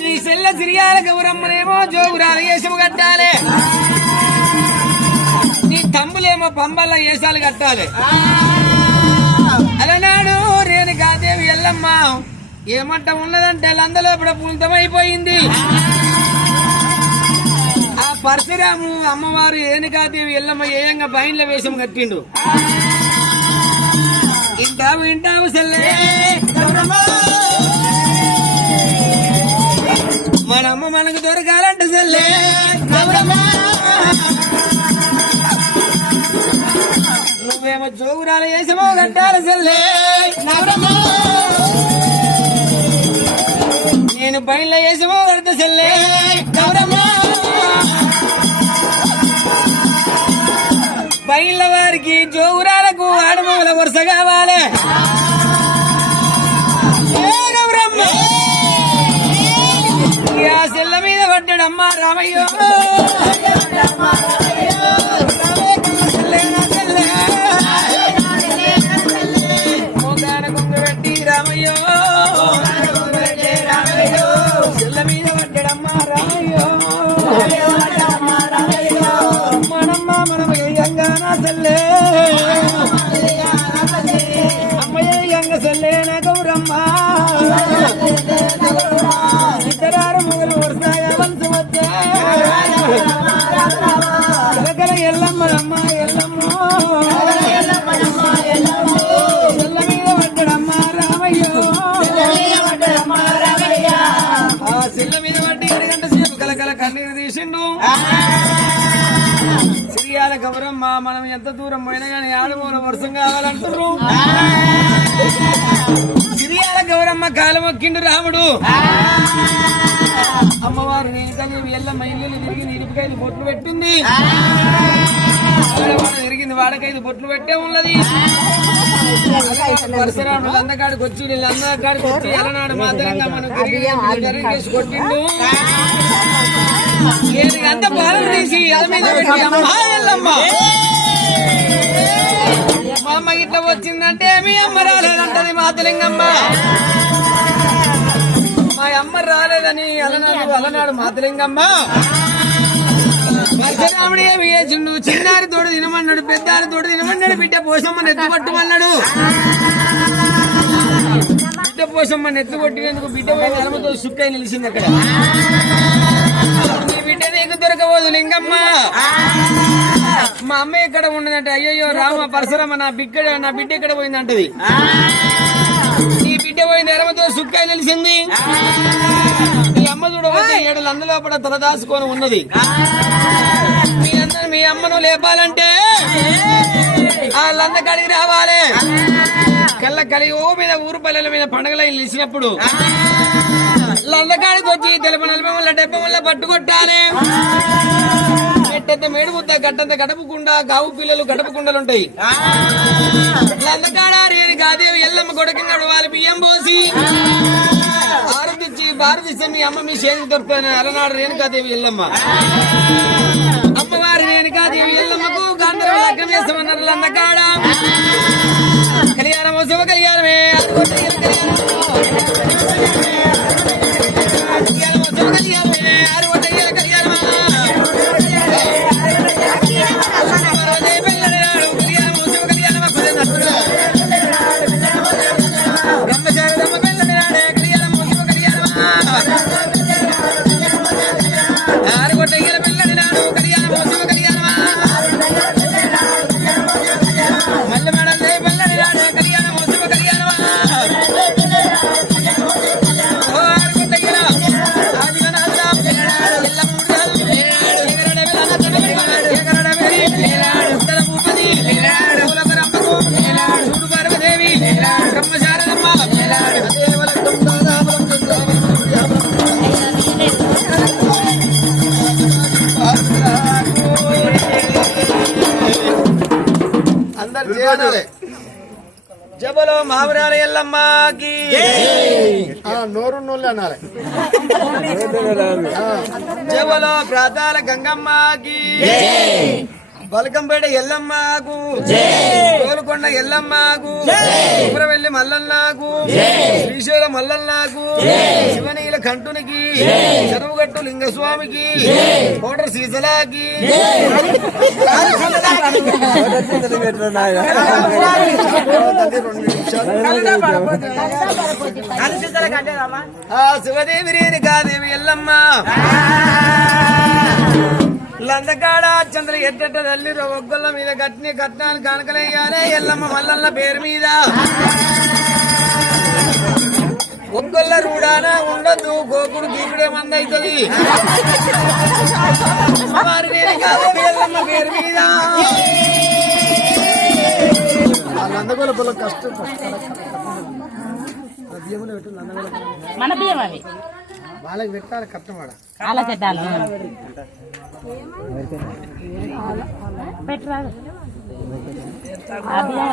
నీ సెల్ల సిరియాల గౌరమ్మనేమో జోగురాల వేషము కట్టాలి, నీ తమ్ములేమో పంబల్ల వేషాలు కట్టాలి. అలనాడు రేణుకాదేవి ఎల్లమ్మ ఏమంట ఉన్నదంటే లందలోపల పూంతమైపోయింది. ఆ పరశురాము అమ్మవారు రేణుకాదేవి ఎల్లమ్మ ఏయంగా బయళ్ళ వేషం కట్టిండు. వింటావు సెల్లే మనమ్మ మనకు దొరకాలంటే సెల్లే నువ్వేమో జోగురాలు వేసమో కట్టాలి సెల్లే నేను బయళ్ళ వేసమో కడతా సెల్లే బయళ్ళ వారికి జోగురాలకు ఆడమూల వరుస కావాలి. ఆ సెల్ల మీద పడ్డాడమ్మా రామయ్యో పెట్టి రామయ్యో సెల్ల మీద పడ్డాడమ్మా రామయ్యో మనమ్మ మనం ఎంగానా సెల్లే అమ్మయ్య ఎంగ సెల్లేన గౌరమ్మ ఇద్దరారు మొదలు వరుసగా వంశు వచ్చే ఎల్లమ్మ అమ్మ ఎల్లమ్మ ఎల్ల మీద పడ్డాడమ్మ రామయ్యో ఆ సెల్ల మీద పట్టి 2 గంటల సేపు కలకల కన్నీరు తీసిండు. సిరియాల గౌరమ్మ మనం ఎంత దూరం పోయినా కానీ ఆడమూల వర్షం కావాలంటారు. సిరియాల గౌరమ్మ కాలం మొక్కిండు రాముడు. అమ్మవారు రేణుకాదేవి ఎల్లమ్మ ఇల్లు తిరిగి ఇరుపుకైదు బొట్లు పెట్టింది. తిరిగింది వాడకైదు బొట్లు పెట్టే ఉన్నది. పరశురాముడు అందకాడికి వచ్చి అందకాడికి వచ్చి ఎలనాడు మాత్రంగా మనం తిరిగి కొట్టిండు. అంత బాధలు తీసి ఎల మీద పెట్టి అమ్మా ఎల్లమ్మ మా అమ్మ ఇట్లా వచ్చిందంటే మీ అమ్మ రాలేదంటది మాతలింగమ్మ. మా అమ్మ రాలేదని అలనాడు మాతలింగమ్మ. పరశురాముడు ఏమి చేసిండు, చిన్నారి తోడు తినమన్నాడు, పెద్దారి తోడు తినమన్నాడు, బిడ్డ పోసమ్మని ఎత్తుపట్టమన్నాడు. బిడ్డ పోసమ్మని ఎత్తుకొట్టినందుకు బిడ్డ పోయి ఎలమతో సుక్కై నిలిచింది. అక్కడ నీ బిడ్డ నీకు దొరకబోదు లింగమ్మ. మా అమ్మ ఎక్కడ ఉండదంటే అయ్యయ్యో రామ పరశురామ నా బిడ్డ ఎక్కడ పోయిందంటది. నీ బిడ్డ పోయింది ఎలమతో సుక్కై నిలిచింది. నీ అమ్మ చూడబోతే 7 లందలోపల తలదాసుకొని ఉన్నది. మీ అమ్మను లేపాలంటే ఆ లందకాడికి రావాలి. కళ్ళ కలియో మీద ఊరు పల్లెల మీద పండుగల నిలిచినప్పుడు లందకాడికి వచ్చి తెలుపు 40 70 పట్టుకొట్టాలి. గట్టంత మేడు ముద్ద గట్టంత గడపకుండా గావు పిల్లలు గడపకుండలుంటాయి. లందకాడ రేణుకాదేవి ఎల్లమ్మ కొడుకుని నడవాలి. బియ్యం పోసి ఆరతిచ్చి భారతిస్తే మీ అమ్మ మీ చేతికి దొరుకుతాను అలనాడు రేణుకాదేవి ఎల్లమ్మ. అమ్మవారి రేణుకాదేవి ఎల్లమ్మకు గాంధర్వ లగ్నం చేస్తామన్నారు. లందకాడ కళ్యాణం శివ కళ్యాణమే జబలో మామరాల ఎల్లమ్మకి నోరు నోళ్ళు అనాలి. జబలో ప్రాతాల గంగమ్మకి బలకంపేట ఎల్లమ్మకు గోల్కొండ ఎల్లమ్మకు ఉమరవెల్లి మల్లన్నకు శ్రీశైలం మల్లన్నకు శివనీల కంటునికి చెరువుగట్టు లింగస్వామికి కోటర్ సీసలాకి శివదేవి రేణుకాదేవి ఎల్లమ్మ లందకాడ చంద్ర ఎట్టెట్ట తల్లి ఒగ్గొల్ల మీద కట్టిన కట్నాలు కానకలయ్యాలే ఎల్లమ్మ మల్లన్న పేరు మీద ఒగ్గొల్ల రూడానా ఉండద్దు గోకుడు గీకుడే మంది అవుతుంది వారి రేణుకాదేవి ఎల్లమ్మ పేరు మీద నందగోల పొలం కష్టం మన బియ్యం అవి వాళ్ళకి పెట్టాలి కట్టమాడ అలా పెట్టాలి పెట్టరాదు ఆ బియ్యం